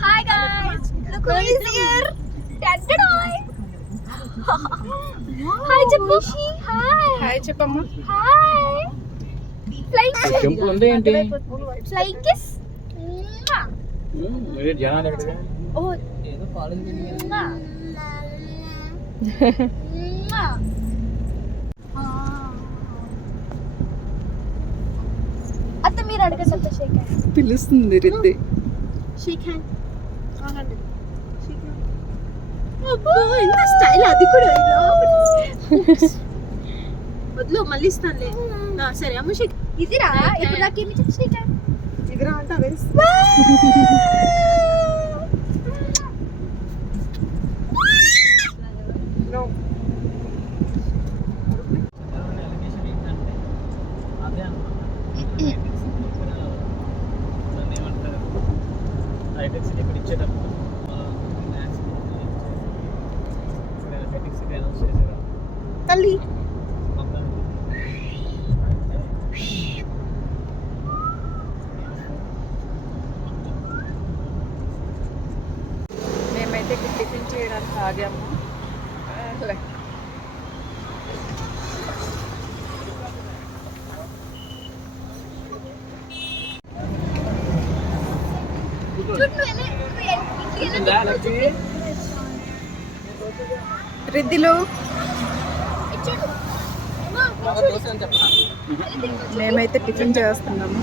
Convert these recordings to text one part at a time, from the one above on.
Hi guys, look who is here. Tadadai. Hi చెప్పు. Hi. Hi చెప్పమ్మా Hi. Flying kiss. Temple ఉంది ఏంటి Flying kiss. Mwah. ఏ జనాలు ఎక్కడ Oh. Mwah. Mwah. Ah. అత్త మీరు అడగండి అత్త షేక్ హ్యాండ్ పిలుస్తుంది రిద్ది షేక్ హ్యాండ్ ఎంత స్టైల్ అది కూడా. వదిలో మళ్ళీ ఇస్తానులే. సరే అమ్మ షేక్ ఇదిరా ఇప్పుడు షేక్ హ్యాండ్ ఇదిరా అంటే ఆగాము రిద్దిలో. మేమైతే టిఫిన్ చేస్తున్నాము.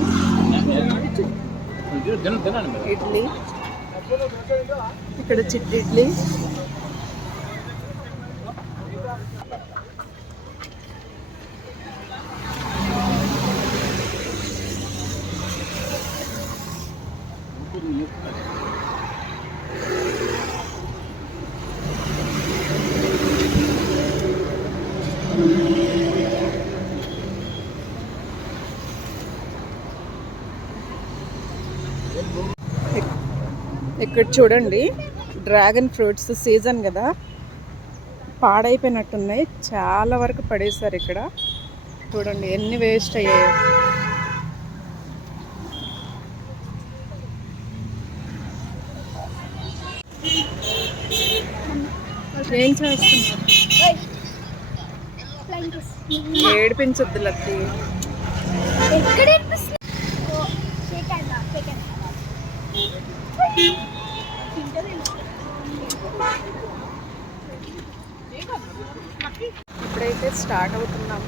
ఇడ్లీ. ఇక్కడ చిట్టి ఇడ్లీ. ఇక్కడ చూడండి డ్రాగన్ ఫ్రూట్స్ సీజన్ కదా. పాడైపోయినట్టున్నాయి. చాలా వరకు పడేశారు ఇక్కడ. చూడండి ఎన్ని వేస్ట్ అయ్యాయో. ఏం చేస్తున్నారు? ఏడిపించొద్దు లక్కి. ఎక్కడ అనిపిస్తుంది ఇప్పుడైతే స్టార్ట్ అవుతున్నాం.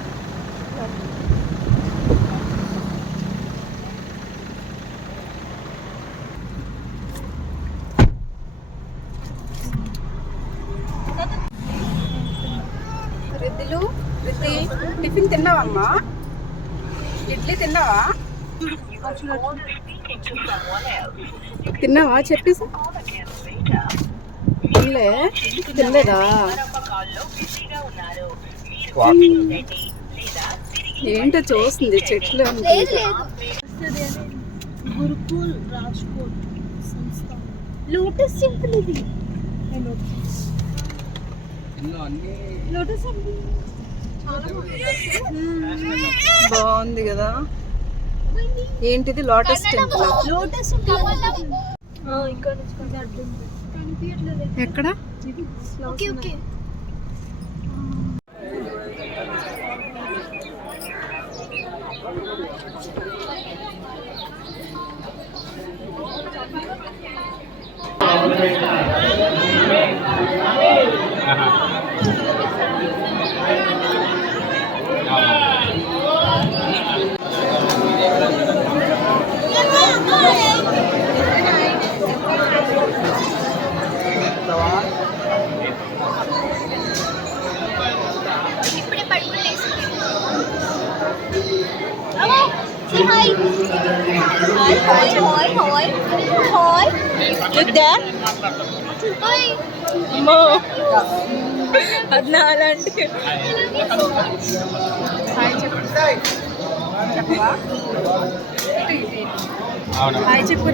రిద్దిలు టిఫిన్ తిన్నావమ్మా? ఇడ్లీ తిన్నావా? తిన్నావా? చెప్పేసి తినలే తినలేదా? ఏంటో చూస్తుంది చెట్లు గురుకుల్ రాజ్కోట్ సంస్థ. లోటస్ సింపుల్ ఇది. లోటస్ అండి బాగుంది కదా. ఏంటిది? లోటస్ టెంపుల్ ఎక్కడ? Hi hi hi hi hi అలాంటి హాయ్ చెప్పు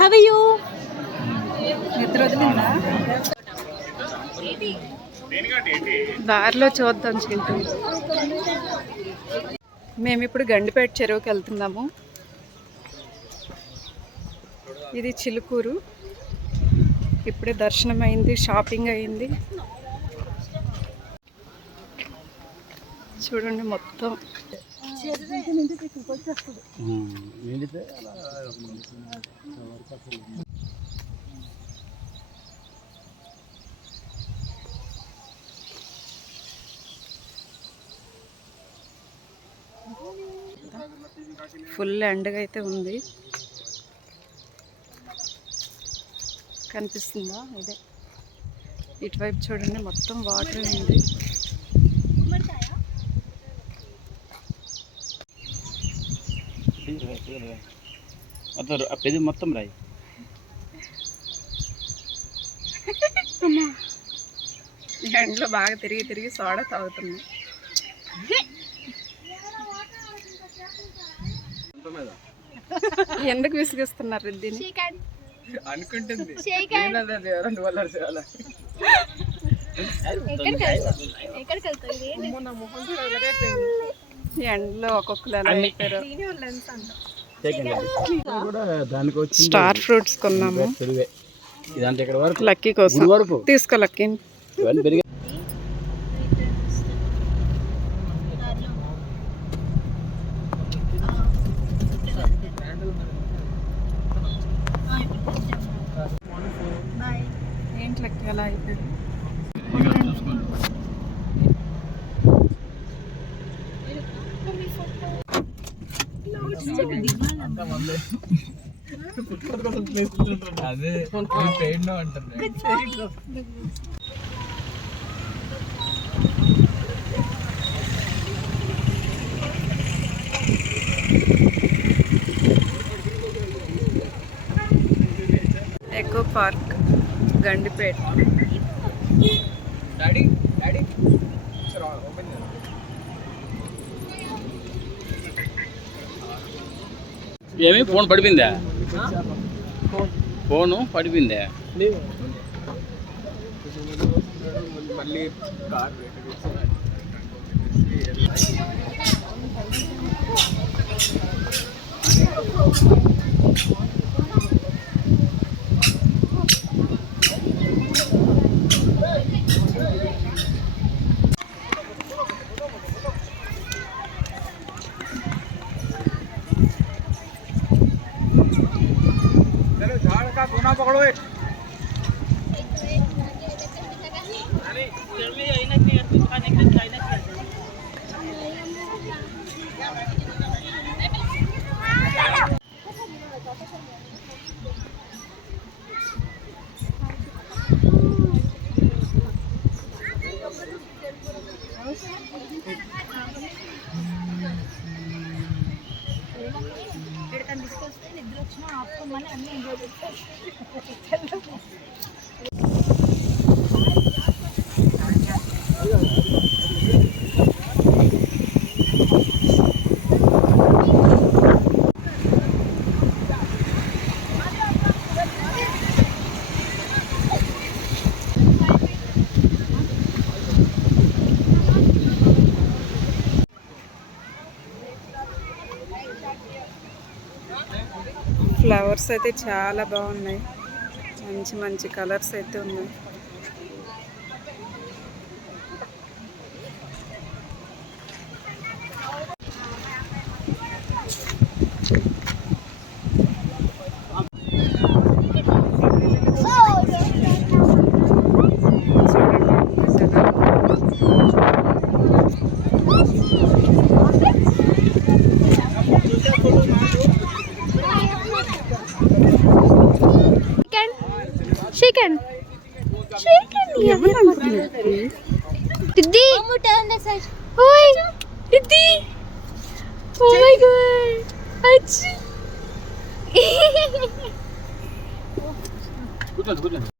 హవ్ యూ నిద్ర వదిలిందా దారిలో చూద్దాం. చింటూ మేము ఇప్పుడు గండిపేట చెరువుకి వెళ్తున్నాము. ఇది చిలుకూరు. ఇప్పుడే దర్శనం అయింది షాపింగ్ అయింది. చూడండి మొత్తం. నిండితే ఫుల్ ఎండగా అయితే ఉంది. కనిపిస్తుందా? ఇదే. ఇటువైపు చూడండి మొత్తం వాటర్ ఉంది. మొత్తం పెద్ద మొత్తం రాయి. ఎండలో బాగా తిరిగి తిరిగి సోడా తాగుతుంది ఎందుకు విసిగిస్తున్నారు దీన్ని అనుకుంటుంది రెండు వల్ల ఎండలో ఒక్కొక్కరు స్టార్ ఫ్రూట్స్ కొన్నాము లక్కీ కోసం తీసుకో లక్కీ అదే అంటుంది ఎకో పార్క్ గండిపేట. డాడీ ఏమి ఫోన్ పడిపోయిందా ఫోను పడిపోయిందా మళ్ళీ కార్ झाड़ ఎక్కడికైనా తీసుకొస్తే నిద్ర వచ్చినా ఆపుకోమని అన్ని ఎంజాయ్ చేస్తారు ఫ్లవర్స్ అయితే చాలా బాగున్నాయి. మంచి మంచి కలర్స్ అయితే ఉన్నాయి. Chicken. Chicken. Didi. One more turn this side. Oi. Didi. Oh my god. Achoo. good one, good one.